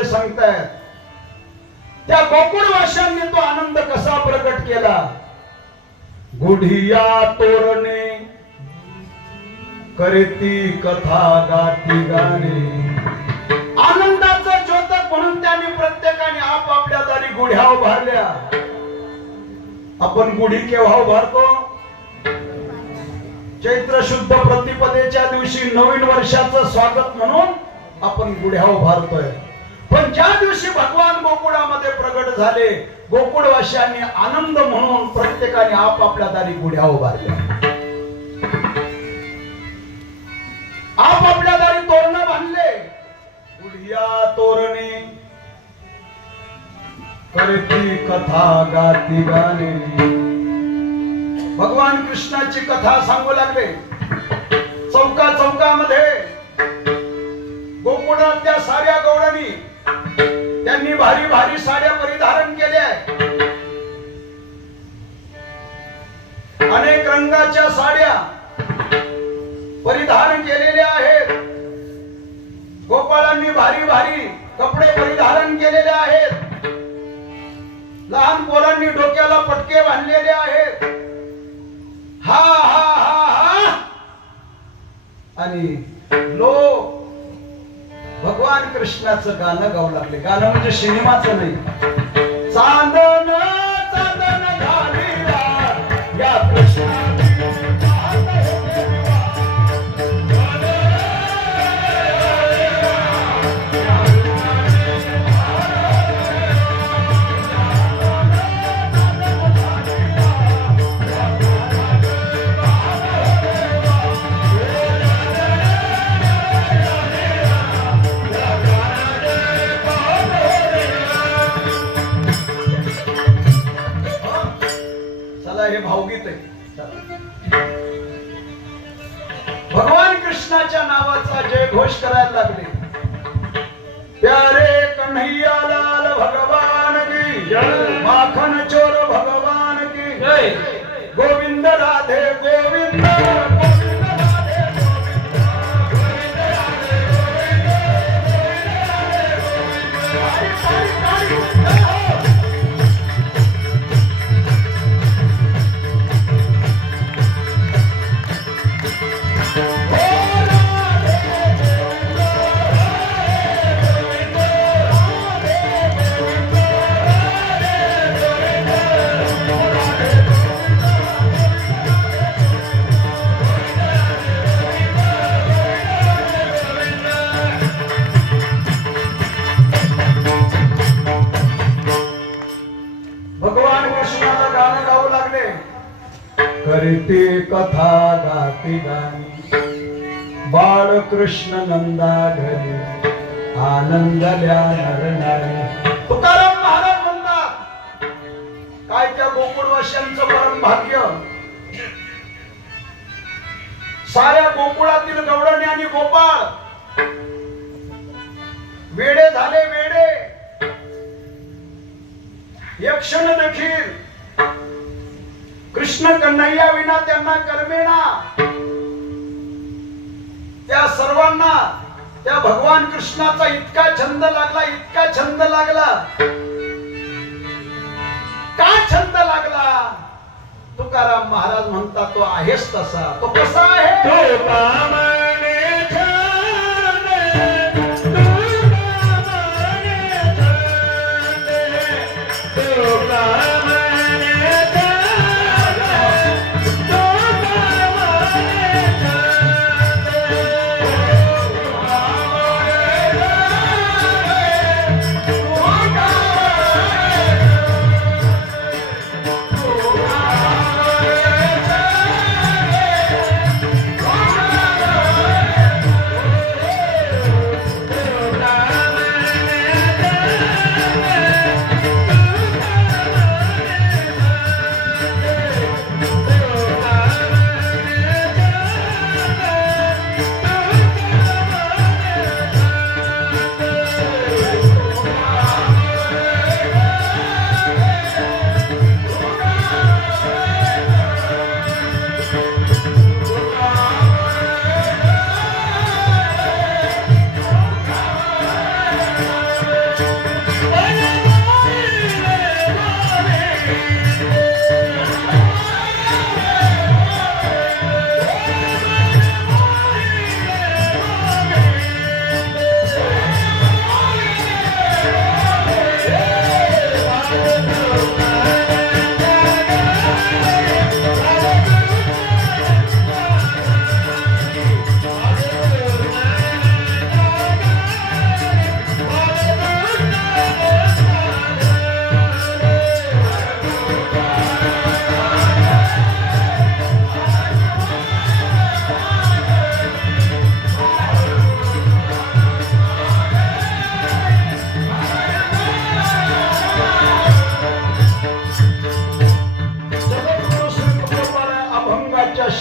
गोकुळवाले सांगतायत त्या गोकुळवाशांनी तो आनंद कसा प्रकट केला. गुढिया तोरणे करीती कथा गाती गाणे. आनंदाचं ज्योतक म्हणून त्यांनी प्रत्येकाने आपापल्या दारी गुढ्या उभारल्या. आपण गुढी केव्हा उभारतो? चैत्र शुद्ध प्रतिपदेच्या दिवशी नवीन वर्षाचं स्वागत म्हणून आपण गुढ्या उभारतोय. पण ज्या दिवशी भगवान गोकुळामध्ये प्रगट झाले, गोकुळवासियांनी आनंद म्हणून प्रत्येकाने आपापल्या दारी गुढ्या उभारल्या. आपापल्या दारी तोरण बांधले. गुढिया तोरणे करती कथा गाती गाणे. भगवान कृष्णाची कथा सांगू लागले. चौका चौकामध्ये गोकुळातल्या साऱ्या गौडांनी त्यांनी भारी भारी साड्या परिधारण केल्या. अनेक रंगाच्या साड्या परिधान केलेल्या आहेत. गोपाळांनी भारी भारी कपडे परिधान केलेले आहेत. लहान पोरांनी डोक्याला पटके बांधलेले आहेत. हा हा हा हा आणि लोक भगवान कृष्णाचं गाणं गाऊ लागले. गाणं म्हणजे सिनेमाचं नाही. चांदन चांदन झालेला या कृष्णाची भावगीत आहे. भगवान कृष्णाच्या नावाचा जय घोष करायला लागले. प्यारे कन्हैया लाल भगवान की जय. माखन चोर भगवान की जय. गोविंद राधे गोविंद करते कथा गाती गाणी. बाळ कृष्ण नंदा घरी आनंदल्या नरनारी. तुकाराम महाराज म्हणतात काय त्या गोकुळवासियांचं परम भाग्य. साऱ्या गोकुळातील गवळणी आणि गोपाळ वेडे झाले. वेडे एक क्षण देखील कृष्ण कन्हैया विना त्यांना कर्मेना. त्या सर्वांना त्या भगवान कृष्णाचा इतका छंद लागला. इतका छंद लागला. का छंद लागला? तुकाराम महाराज म्हणतात तो आहेस तसा. तो कसा आहे? तो कामने छंद, तो कामने छंद, तो कामने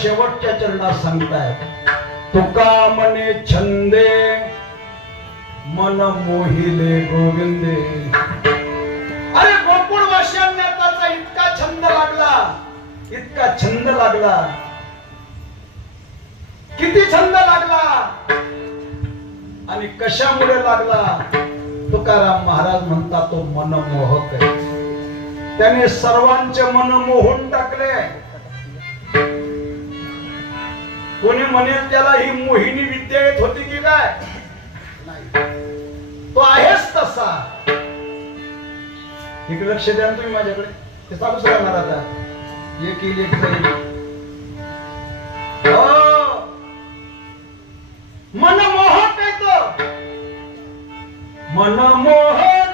शेवटच्या चरणात सांगतायत, तुका मने छंदे मन मोहिले गोविंदे. अरे गोकुळवासियांना त्याचा इतका छंद लागला, इतका छंद लागला, किती छंद लागला आणि कशामुळे लागला. तुकाराम महाराज म्हणतात तो मनमोहक आहे. त्याने सर्वांचे मन मोहून टाकले. कोणी म्हणेल त्याला ही मोहिनी विद्या येत होती की काय, तो आहेच तसा. इकडे लक्ष द्या तुम्ही माझ्याकडे, ते चालूच राहणार आता. एक येईल एक जाईल. मनमोहक आहे तो. मनमोहन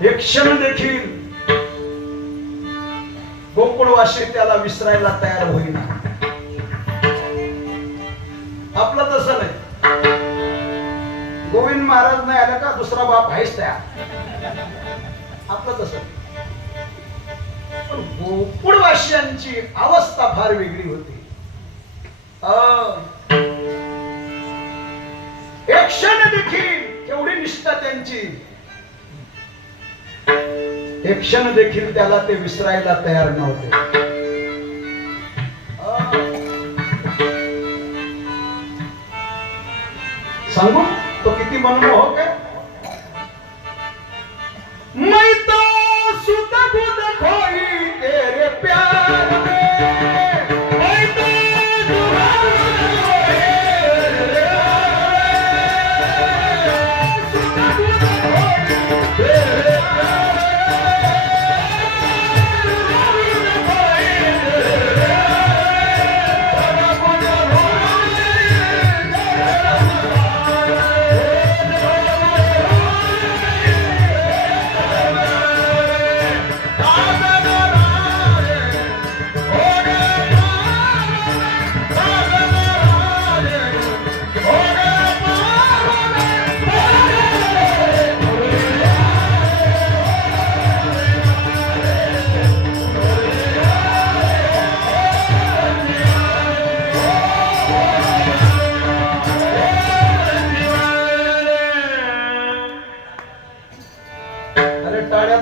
एक क्षण देखील गोकुळवासी त्याला विसरायला तयार होईना. आपलं तसं नाही. गोविंद महाराज नाही आला का दुसरा बाप आहेच तयार. आपलं तसं. पण गोकुळवासियांची अवस्था फार वेगळी होती. एक क्षण देखील केवढी निष्ठा त्यांची, एक क्षण देखील त्याला ते विसरायला तयार नव्हते. सांगू तो किती मनमोहक आहे. मैं तो सुध बुध खोई तेरे प्यार में, मैं तो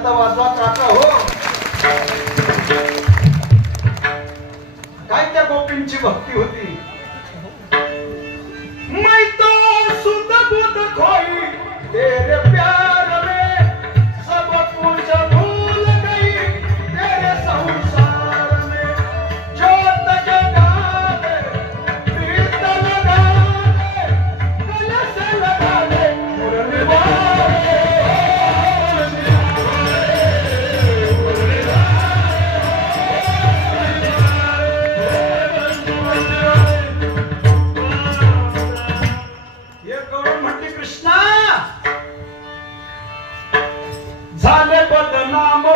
वाजवा काका हो. काय त्या गोपींची भक्ती होती. मैं तो सुध बुध खोई तेरे प्यार में, सब कुछ भूल गई तेरे संसार में. जोत जगा दे, प्रीत लगा दे, कलश लगा दे, मुरली वाले. झाले बदनाम हो,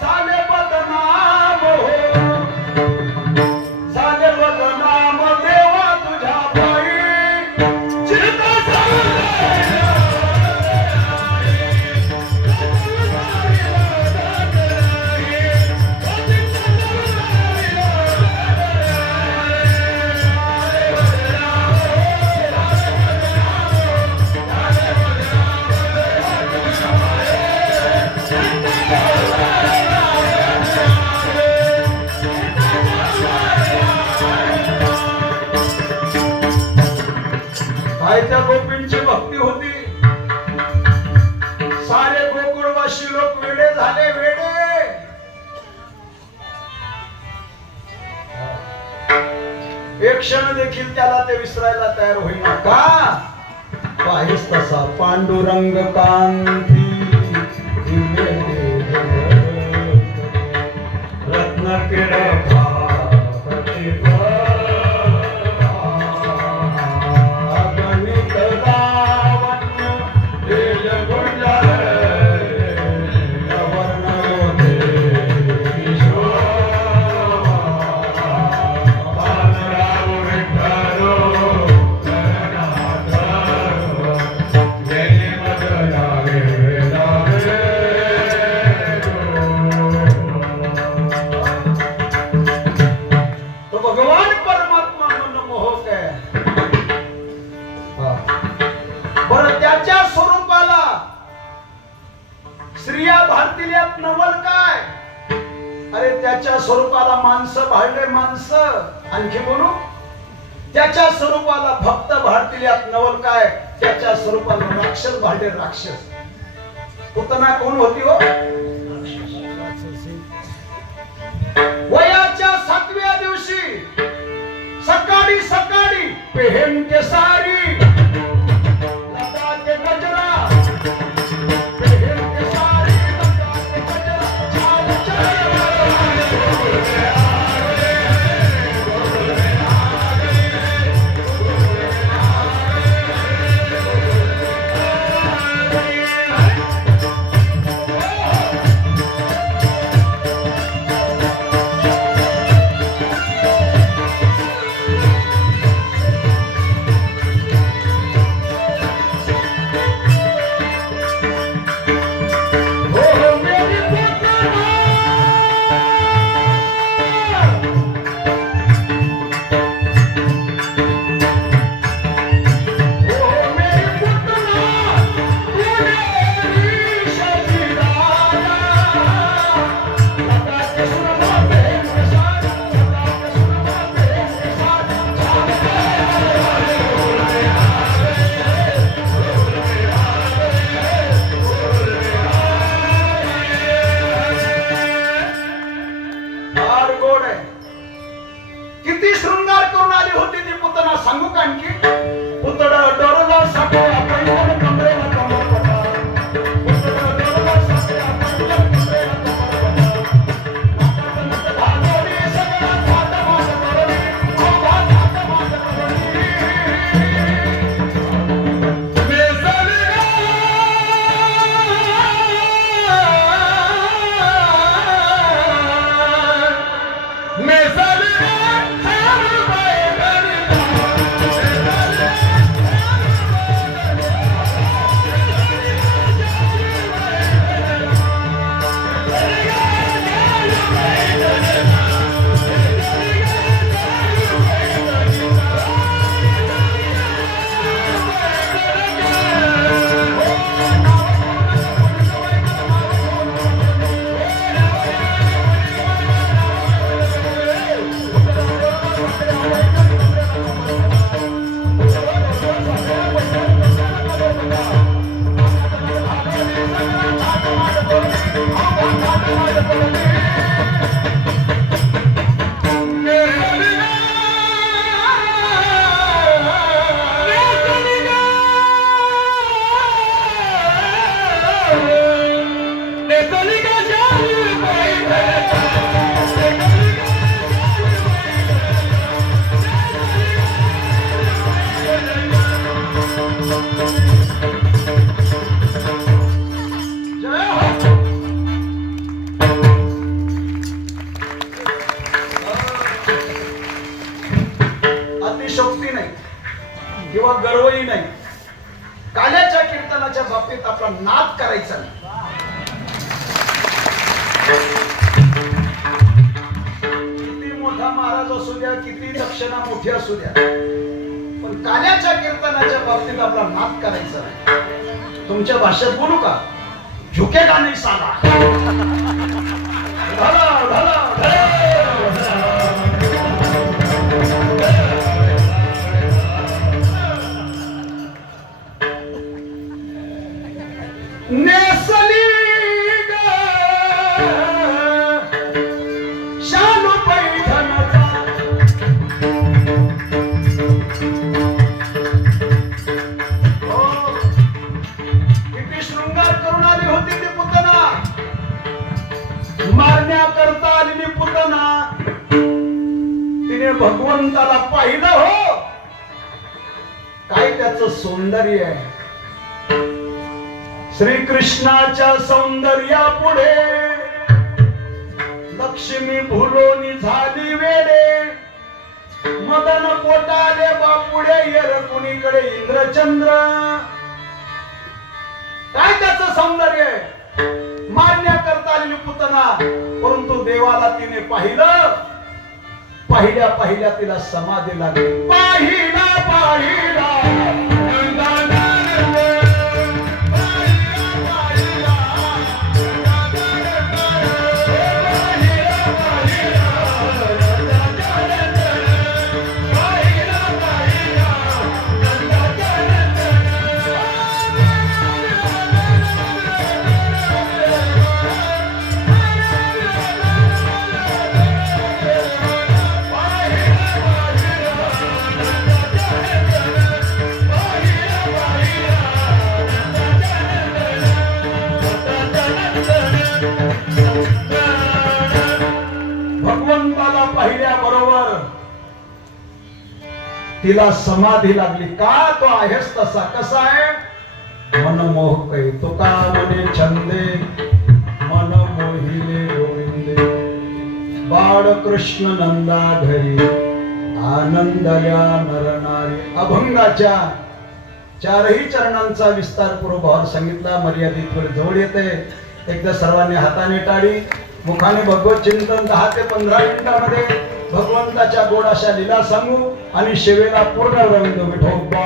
झाले बदनाम हो, झाले बदनाम देवा तुझ्या पायी. काय त्या गोपींची भक्ती होती. सारे गोकुळवासी लोक वेडे झाले, वेडे. एक क्षण देखील त्याला ते विसरायला तयार होईना का पाहिस तसा पांडुरंग कांती रत्नकिर त्याच्या स्वरूपाला माणसं भाळले माणसं आणखी बोलू त्याच्या स्वरूपाला भक्त भाळतील यात नवल काय त्याच्या स्वरूपाला राक्षस भाळले राक्षस पुतना कोण होती हो वयाच्या 7व्या दिवशी सकाळी सकाळी पेहन के सारी लता के गजरा सांगू का आणखी पुतळा डोरला साठे आपण कमरेला कमर पडा पुतळा डोरला साठे आपण कमरेला कमर पडा भागोरी सगळा थाट मात करोनी आवा थाट मात करोनी अतिशोक्ती नाही किंवा गर्वही नाही काल्याच्या कीर्तनाच्या बाबतीत आपला नाद करायचा नाही किती मोठा महाराज असू द्या किती दक्षिणा मोठी असू द्या पण काल्याच्या कीर्तनाच्या बाबतीत आपला नाद करायचा नाही तुमच्या भाषेत बोलू का झुकेगा नाही साला ढला ढला नेसली शालू पैठणचा पुतना तिने भगवंताला पाहिलं हो. काय त्याचं सौंदर्य आहे. श्रीकृष्णाच्या सौंदर्यापुढे लक्ष्मी भुलोनी झाली वेडे. मदन पोटाले बापुडे येर कुणीकडे इंद्रचंद्र. काय त्याचं सौंदर्य आहे. मान्य करता आलेली पुतना, परंतु देवाला तिने पाहिलं. पाहिल्या पाहिल्या तिला समाधी लागली. पाहिला पाहिला तिला समाधी लागली. का तो आहेस तसा. कसा आहे. मनमोहक आहे. तो का म्हणे छंदे मन मोहिले गोविंदे. बाळ कृष्ण नंदा घरी आनंदल्या नरनारी. अभंगाच्या चारही चरणांचा विस्तार पूर्वभावात सांगितला. मर्यादित वर जवळ येते. एकदा सर्वांनी हाताने टाळी, मुखाने भगवत चिंतन 10 ते 15 मिनिटांमध्ये भगवंताच्या गोड अशा लीला सांगू आणि सेवेला पूर्ण रविंद्र विठोबा.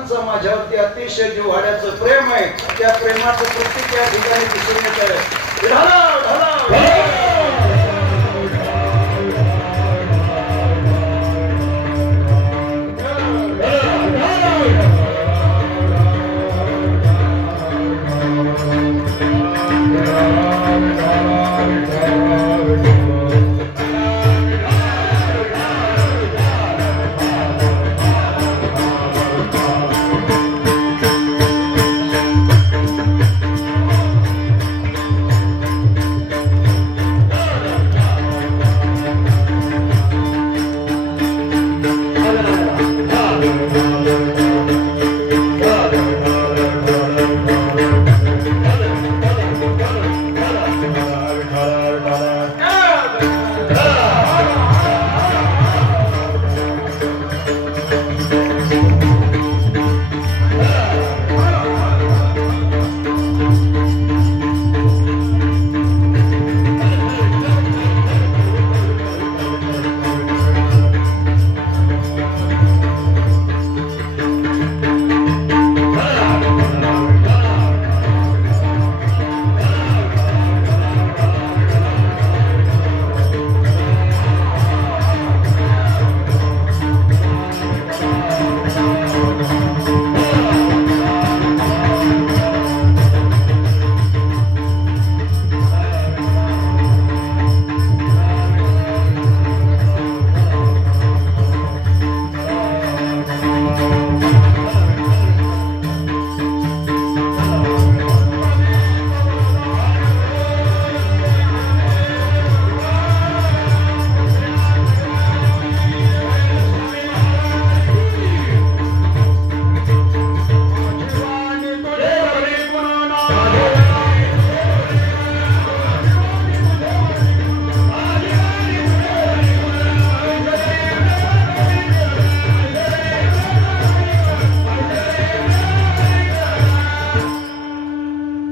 बाबांचं माझ्यावरती अतिशय जिव्हाळ्याचं प्रेम आहे. त्या प्रेमाचं प्रतीक या ठिकाणी दिसून येत आहे.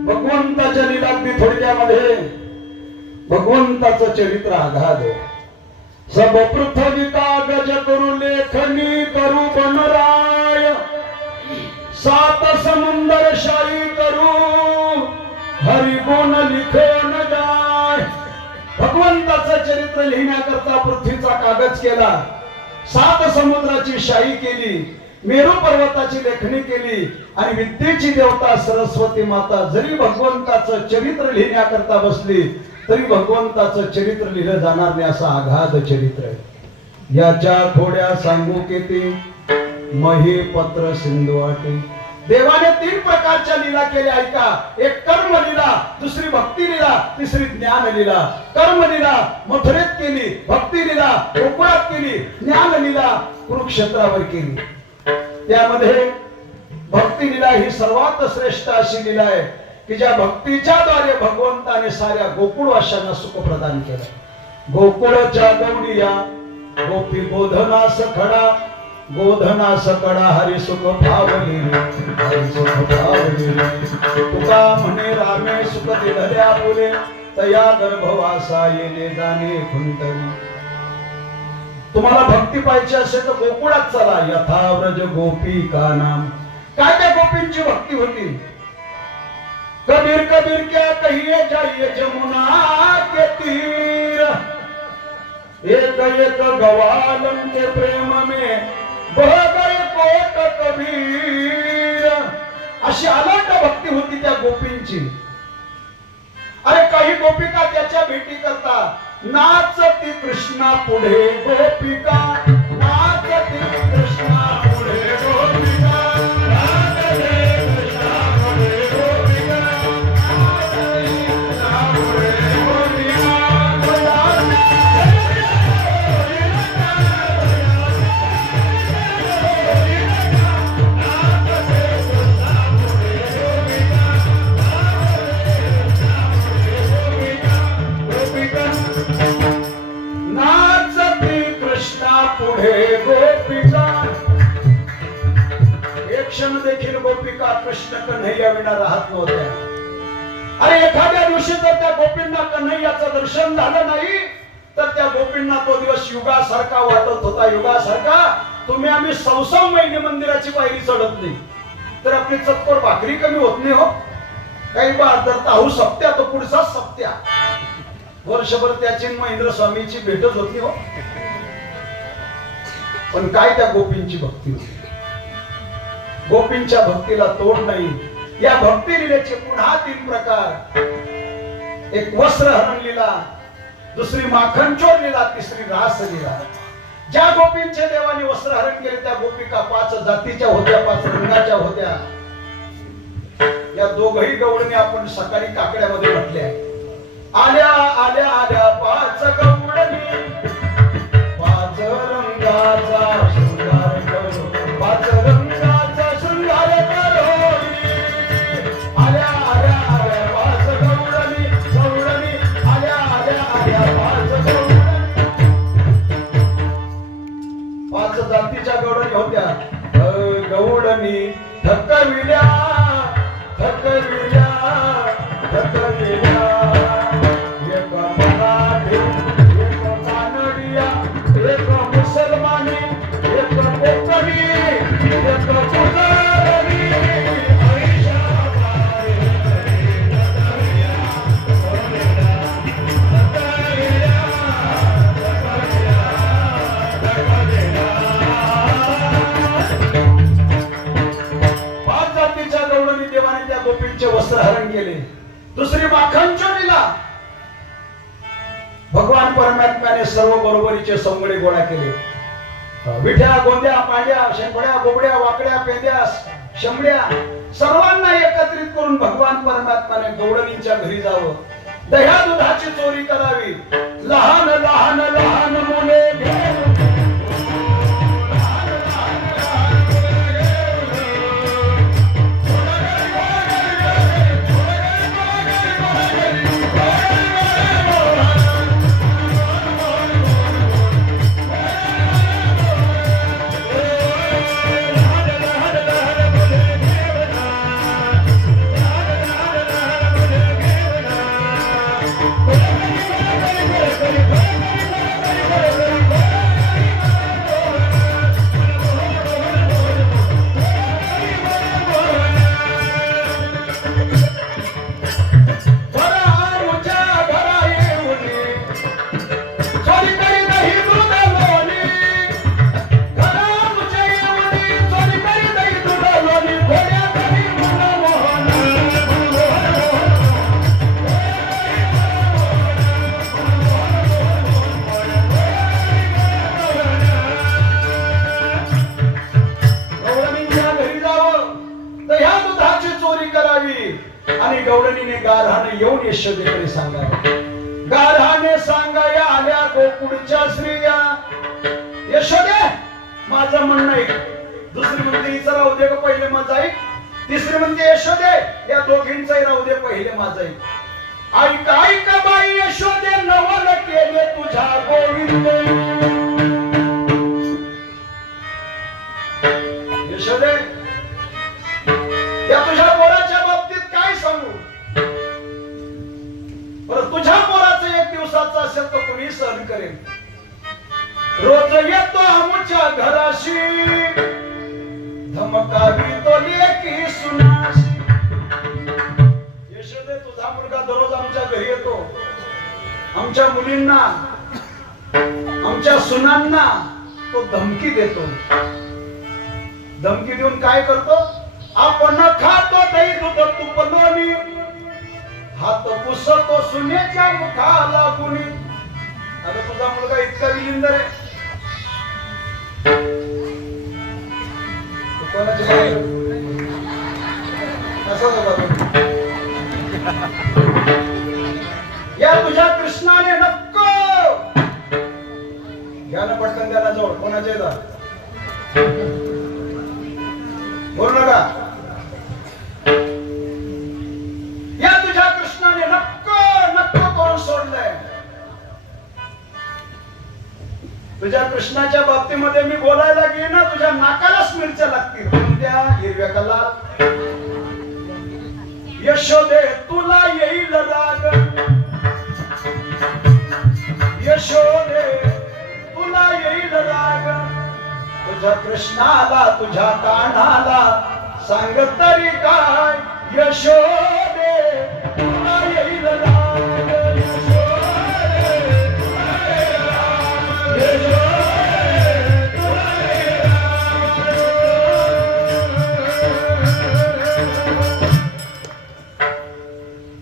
भगवंताच्या लीलाग्नी थोडक्यामध्ये भगवंताचं चरित्र आघाद आहे. सब पृथ्वी कागज करू लेखनी करू बनराय, सात समुंदर शाही करू हरि गुण लिखन जाय. भगवंताचं चरित्र लिहिण्याकरता पृथ्वीचा कागज केला, सात समुद्राची शाही केली, मेरू पर्वताची लेखणी केली आणि विद्येची देवता सरस्वती माता जरी भगवंताचं चरित्र लिहिण्याकरता बसली तरी भगवंताचं चरित्र लिहिलं जाणार नाही असं आघाद चरित्र आहे. याच्या थोड्या सांगू किती मही पत्र सिंधू वाटे. देवाने 3 प्रकारच्या लीला केल्या ऐका. एक कर्म लीला, दुसरी भक्ती लीला, तिसरी ज्ञान लीला. कर्म लीला मथुरेत केली, भक्ती लीला गोकुळात केली, ज्ञान लीला कुरुक्षेत्रावर केली. त्यामध्ये भक्ती लीला ही सर्वात श्रेष्ठ अशी लीला आहे की ज्या भक्तीच्या द्वारे भगवंताने साऱ्या गोकुळवाशांना सुख प्रदान केलं. गोकुळच्या गौडिया गोपी गोधनास खडा, गोधनास कडा हरी सुख भावली, हरी सुख भावली. तुका म्हणे रामे सुख दिधल्या फुले, तया गर्भवासा येणे जाणे खुंटली. तुम्हाला भक्ती पाहिजे असेल तर गोकुळात चला. यथाव्रज गोपी का नाम. काय त्या गोपींची भक्ती होती. कबीर कबीर क्या कहिए जाइए जमुना के तीर, एक एक गवालन के प्रेम में बह गए कोट कबीर. अशी अलाट भक्ती होती त्या गोपींची. अरे काही गोपिका त्याच्या भेटी करता नाचती कृष्णा पुढे गोपिका, नाचती कृष्णा पुढे गोपिका, नाचती कृष्णा पुढे गोपिका, नाचती कृष्णा पुढे गोपिका. नाचती कृष्णा पुढे गोपिका. एक क्षण देखील गोपिका कृष्ण कन्हैया विना राहत नव्हत्या. अरे एखाद्या दिवशी जर त्या गोपींना कन्हैयाचं दर्शन झालं नाही तर त्या गोपींना तो दिवस युगासारखा वाटत होता. युगासारखा तुम्ही आम्ही 6 महिने मंदिराची पायरी चढत नाही तर आपली चतकोर भाकरी कमी होत नाही हो. काही जर ताहू सप्त्या तो पुढचा सप्त्या वर्षभर त्याची महेंद्र स्वामीची भेटच होती हो. पण काय त्या गोपींची भक्ती होती. गोपींच्या भक्तीला तोड नाही. या भक्ती लीलेचे पुन्हा 3 प्रकार. एक वस्त्रहरण लीला, दुसरी माखनचोर लीला, तिसरी रास लीला. ज्या गोपींचे देवाने वस्त्रहरण केले त्या गोपिका 5 जातीच्या होत्या, 5 रंगाच्या होत्या. या दोघही गवळणी आपण सकाळी काकड्यामध्ये म्हटल्या. आल्या आल्या आल्या 5 गवळणी, 5 रंगाचा शृंगार करो, 5 रंगाचा शृंगार करो. आल्या आल्या आल्या 5 गवळणी, गवळणी आल्या आल्या आल्या 5 गवळणी. 5 जातीच्या गवळणी होत्या. गवळणी थकविल्या थकविल्या थकविल्या. एक मराठी, एक कानडिया, एक मुसलमानी, एक कोकणी, एक गुजराती. गोपींचे वस्त्रहरण केले. दुसरी माखनचोरीला भगवान परमात्म्याने सर्व बरोबरीचे संगडे गोळा केले. विठ्या, गोंद्या, पांड्या, शेंपड्या, बोबड्या, वाकड्या, पेंद्या, शंभड्या सर्वांना एकत्रित करून भगवान परमात्म्याने गवळणींच्या घरी जावं. दह्या दुधाची चोरी करावी. लहान लहान लहान मुले आणि गवळणीने गारहाने येऊन यशोदेकडे सांगावे. गारहाने सांगाया आल्या गोकुळच्या स्त्रिया. यशोदे माझं म्हणणं आहे. दुसरी म्हणते हिचं राहू दे पहिले माझं ऐक. तिसरी म्हणते यशोदे या दोघींचंही राहू दे पहिले माझं ऐक. ऐक ऐक बाई यशोदे नवल केले तुझ्या गोविंद. यशोदे या तुझ्या पोराच्या बाबतीत काय सांगू. बरं तुझ्या पोराचं 1 दिवसाचं असेल तर कोणी सहन करेल. रोज येतो आमच्या घराशी धमकावी तो लेकी सुनाशी. यशोदे तुझा मुलगा दररोज आमच्या घरी येतो. आमच्या मुलींना आमच्या सुनांना तो धमकी देतो. धमकी देऊन काय करतो. आपण खातो दही दूध तूप लोणी, हात पुसतो सुनेच्या मुखाला गुणी. अगं तुझा मुलगा इतका विलिंदर आहे. या तुझ्या कृष्णाने नको घ्या ना पटकन त्याला जवळ. कोणाच्या बोल नका. या तुझ्या कृष्णाने नको नको करून सोडलंय. तुझ्या कृष्णाच्या बाबतीमध्ये मी बोलायला गेले ना तुझ्या नाकालाच मिरच्या लागतील. कोणत्या हिरव्या कलर. यशोदे तुला येईल राग. यशोदे तुला येईल राग. तुझ्या कृष्णाला तुझ्या कान्हाला सांग तरी काय यशोदे तुला येईल राम यशोदे तुला येईल राम यशोदे तुला येईल राम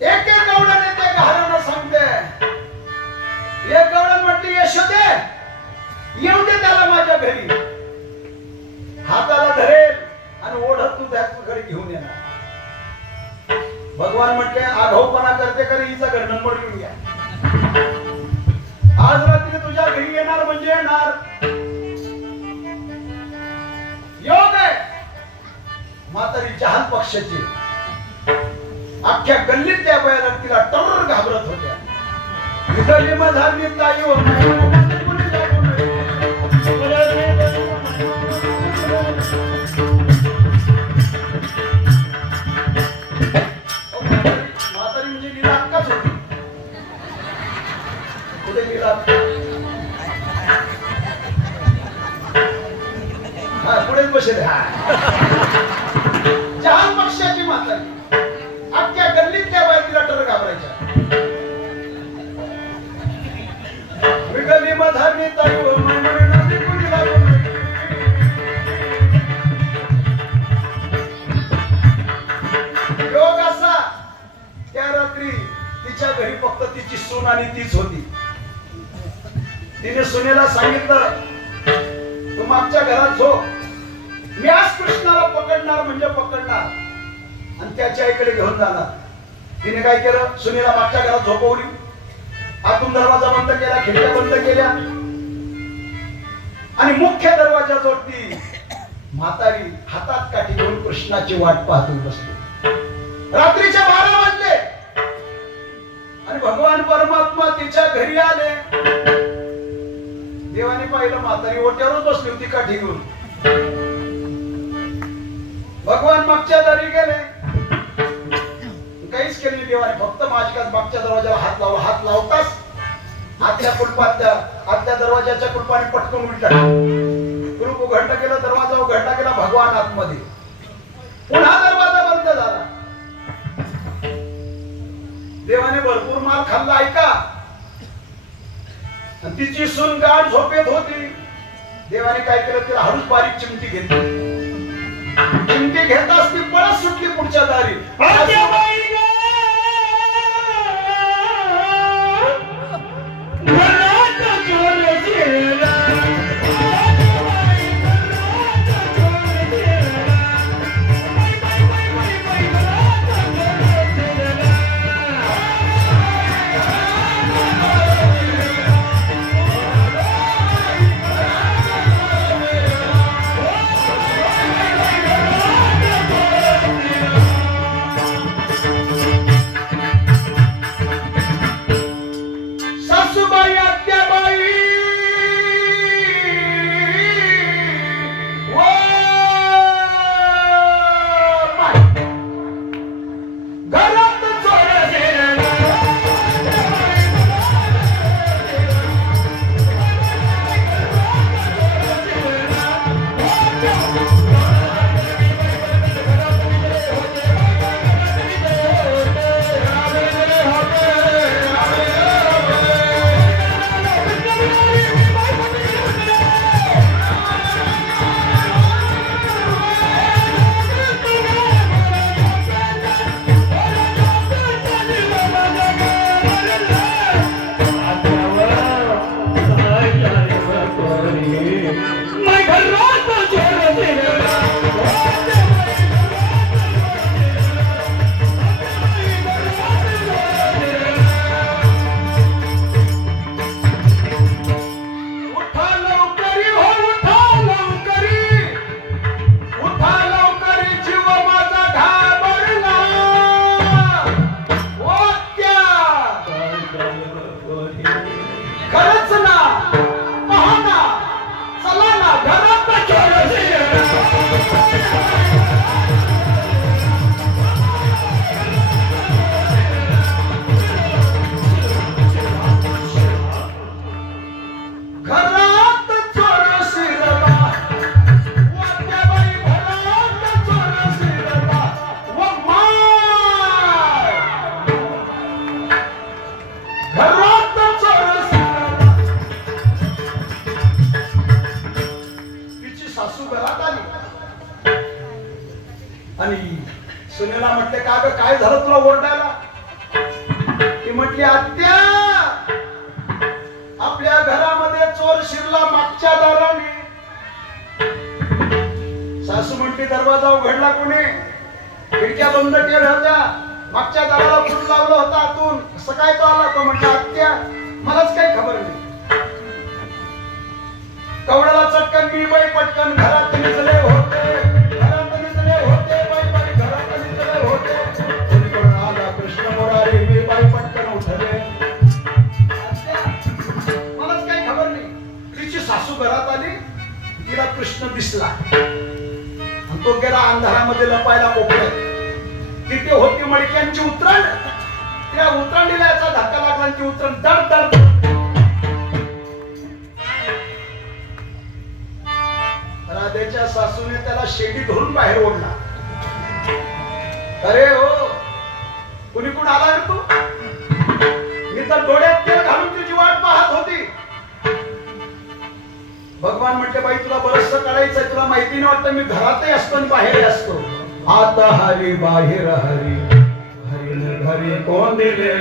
एक गवळण ते घरानं सांगते एक गवळण म्हटली यशोदे येऊ दे त्याला माझ्या घरी हाताला धरेल आणि ओढत तू त्याच्या घरी घेऊन येणार भगवान म्हटले आघाऊपणा करते का हिचा घर नंबर घेऊन घ्या आज रात्री तुझ्या घरी येणार म्हणजे येणार योग आहे म्हातारी जहाल पक्षाची अख्ख्या गल्लीत त्या बाया तिला टर घाबरत होत्या विदली मधारणी ताई हो म्हातारी म्हणजे लीला अक्काच होती कुठे लीला हा पुढेच बसेल जहाल पक्षाची म्हातारी अख्ख्या गल्लीत त्या बाया तिला टर घाबरायच्या विगली मधारणी ताई हो योग असा त्या रात्री तिच्या घरी फक्त तिची सून आणि तीच होती तिने सुनेला सांगितलं तू मागच्या घरात झोप मी आज कृष्णाला पकडणार म्हणजे पकडणार आणि त्याच्या आईकडे घेऊन जाणार तिने काय केलं सुनेला मागच्या घरात झोपवली आतून दरवाजा बंद केला खिडक्या बंद केल्या आणि मुख्य दरवाजाजवळ ती म्हातारी हातात काठी घेऊन कृष्णाची वाट पाहत बसली रात्रीचे 12 वाजले आणि भगवान परमात्मा तिच्या घरी आले देवाने पाहिलं म्हातारी ओट्यावरच बसली होती काठी घेऊन भगवान मागच्या दारी गेले काहीच केलं नाही देवाने फक्त माझ्याच मागच्या दरवाजाला हात लावला हात लावताच आतल्या कुलपातल्या आतल्या दरवाजाच्या कुलपाने पटकन उलटा कुलूप उघडला गेला दरवाजा उघडला गेला भगवान आतमध्ये पुन्हा दरवाजा बंद झाला देवाने भरपूर माल खाल्ला ऐका तिची सून गाढ झोपेत होती देवाने काय केलं तिला हळूच बारीक चिमटी घेतली चिमटी घेताच ती पळत सुटली पुढच्या दारी काय झालं तुला ओरडायला? ती म्हटली आत्या, आपल्या घरामध्ये चोर शिरला मागच्या दाराने. सासू म्हणते दरवाजा उघडला कोणी? खिडक्या बंद केल्या होत्या, मागच्या दाराला कुलूप लावलं होतं आतून. कसं काय तो आला? तो म्हटलं आत्या मलाच काही खबर नाही. कवड्याला चटकन मी बाई पटकन घरात निघले होते, घरात निघले होते, बाई बाई घरात निघले होते. कोणीकडून आला कृष्ण मुरारी, मी बाई पटकन उठले. मलाच काही खबर नाही. तिची सासू घरात आली, तिला कृष्ण दिसला आणि तो गेला अंधारामध्ये लपायला कोपऱ्यात. तिथे होती मडक्यांची उतरण. त्या उतरणीला याचा धक्का लागला आणि ती उतरण दड दड. राधेच्या सासूने त्याला शेडी धरून बाहेर ओढला. अरे हो, कुणी कोण आला रे तू? मी तर डोळ्यात तेल घालून तुझी वाट पाहत होती. भगवान म्हटले बाई तुला बरंच कळायचंय, तुला माहिती नाही वाटतं मी घरातही असतो आणि बाहेरही असतो. आता हरी बाहेर हरी, हरीने घरी कोण दिले,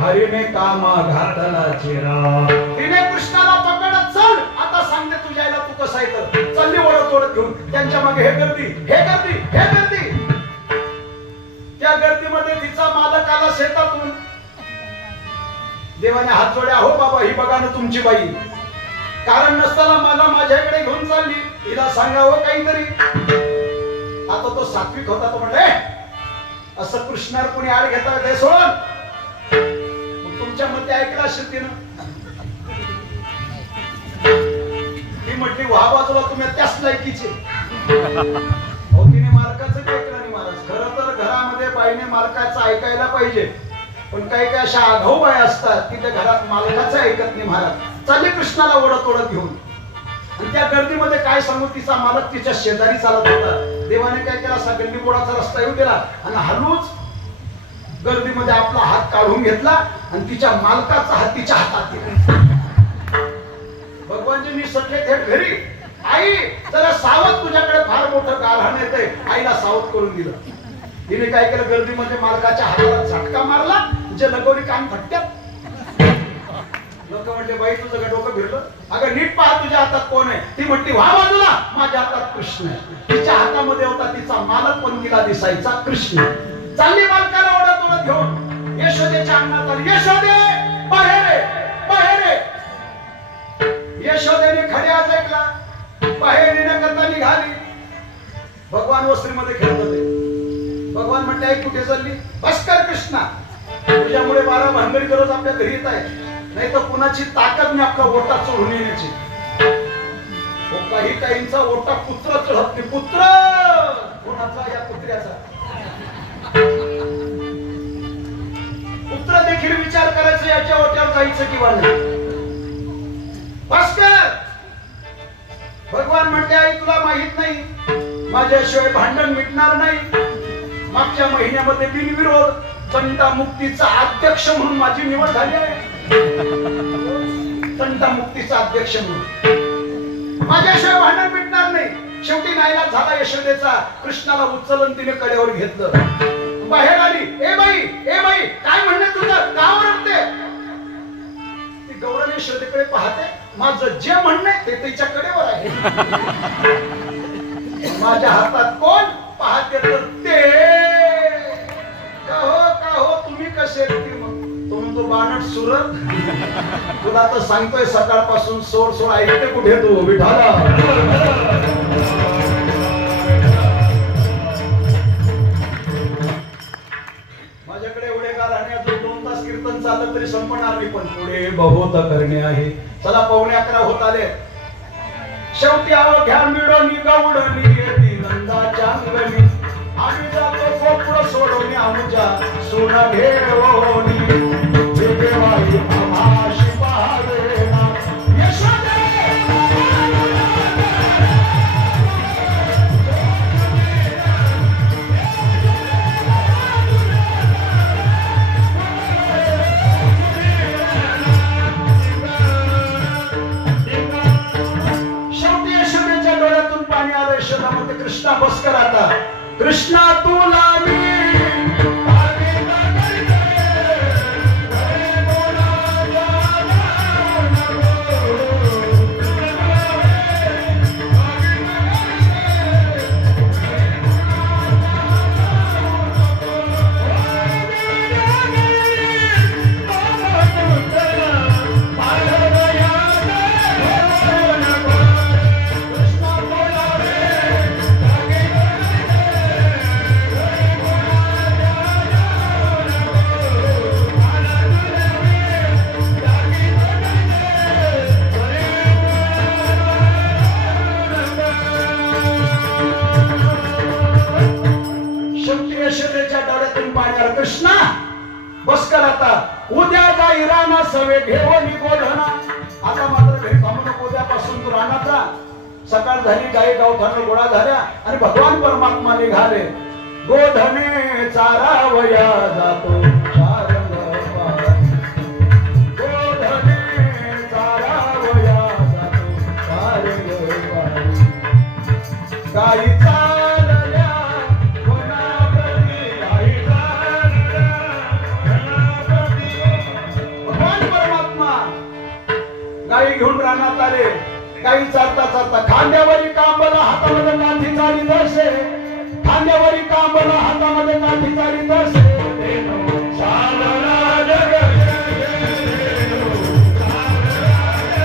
हरीने कामा घातला चिरा. तिने कृष्णाला पकडत चल, आता सांगते तुझ्या आईला तू कसं आहे. चालली ओढत ओढत घेऊन त्यांच्या मागे हे गर्दी, हे गर्दी, हे गर्दी. त्या गर्दीमध्ये तिचा मालक आला शेतातून. देवाने हात जोडे, हो बाबा ही बघा ना तुमची बाई. कारण नसताना मला माझ्याकडे घेऊन चालली, तिला सांगावं काहीतरी. आता तो सात्विक होता, तो म्हणले असं कृष्णावर कोणी आड घेता ते सोड. तुमच्या मते ऐकलं असेल तिनं. ती म्हटली वा बाजूला तुम्ही त्याच लायकीचे. हो तिने मालकाचं ऐकलं नाही महाराज. खरं तर घरामध्ये बाईने मालकाचं ऐकायला पाहिजे, पण काही काही अशा आघाऊ बाया असतात की त्या घरात मालकाचं ऐकत नाही महाराज. चालले कृष्णाला ओढत ओढत घेऊन. आणि त्या गर्दीमध्ये काय सांगू, तिचा मालक तिच्या शेजारी चालत होता. देवाने काय केला, असा गल्ली बोळाचा रस्ता येऊ दिला आणि हलूच गर्दीमध्ये आपला हात काढून घेतला आणि तिच्या मालकाचा हात तिच्या हातात दिला. भगवानजींनी सटले थेट घरी. आई जरा सावध, तुझ्याकडे फार मोठं गारहाण येतंय. आईला सावध करून दिलं. तिने काय केलं, गर्दीमध्ये मालकाच्या हाताला झटका मारला, जे लगोरी कान फटक्यात. लोक म्हटले बाई तुझं डोकं फिरलं? अगं नीट पहा तुझ्या हातात कोण आहे. ती म्हटली व्हा बाजूला, माझ्या हातात कृष्ण आहे. तिच्या हातामध्ये होता तिचा मालक, पण तिला दिसायचा कृष्ण. चालली मालकाला ओढत ओढत घेऊन यशोदेच्या अंगणात आली. यशोदे बाहेर आहे, बाहेर आहे. यशोदेने खड्याच ऐकला, बाहेर येण्याकरता निघाली. भगवान वस्त्रीमध्ये खेळत होते. भगवान म्हटले आई कुठे चालली? बस कर कृष्णा, तुझ्यामुळे 12 भानगडी दररोज आपल्या घरी येत आहे. नाही तर कुणाची ताकद नाही आपला ओटा चढून येण्याची. काही काहींचा ओटा पुत्र चढत नाही. पुत्र कोणाचा? या पुत्र्याचा. पुत्र देखील विचार करायचं याच्या ओट्यावर जायचं किंवा नाही. भास्कर भगवान म्हटले आई तुला माहित नाही, माझ्याशिवाय भांडण मिटणार नाही. मागच्या महिन्यामध्ये बिनविरोध चंटा मुक्तीचा अध्यक्ष म्हणून माझी निवड झाली आहे. चंटा मुक्तीचा अध्यक्ष म्हणून माझ्याशिवाय भांडण मिटणार नाही. शेवटी नाईलाज झाला यशोदेचा. कृष्णाला उचलून तिने कडेवर घेतलं. बाहेर आली. ए बाई, ए बाई, काय म्हणणे तुझं? का ओरडते? ती गौरव यशोदेकडे पाहते. माझं जे म्हणणे ते तिच्या कडेवर आहे. माझ्या हातात कोण पाहते तर ते. का हो तुम्ही कसे? तो बाणट सुरत तुला तर सांगतोय सकाळपासून सोड सोड. ऐकते कुठे तू विठाला? माझ्याकडे एवढे गाणे अजून 2 तास कीर्तन चाललं तरी संपणार नाही. पण पुढे बहुत करणे आहे. चला 11:15 होत आले. शेवटी घ्या मिळून गवडणी येती नंदाच्या अंगणी. आम्ही जातो गोकुळ सोडून आमच्या सोना घेऊन. देवाई आभाशी पावेना यशोदे. शेवटी यशोदेच्या डोळ्यातून पाणी आलं. यशोदा म्हणते कृष्णा बस कर आता. कृष्णा तुला मी कृष्णा बस कर आता, उद्या जा इराणा सवे घेऊन गोधना. आता मात्र घरी थांबू नको, उद्यापासून तू रानाचा. सकाळ झाली, गाई गावठाण गोळा झाल्या आणि भगवान परमात्मा निघाले. गोधने चारावया जातो शारंग पारी. गोधने चारावया जातो शारंग पारी. गाई चालल्या वनाप्रती, गाई चालल्या वनाप्रती. भगवान परमात्मा गाई घेऊन रानात आले. गाई चालता चालता खांद्यावरी कांबला, हातामध्ये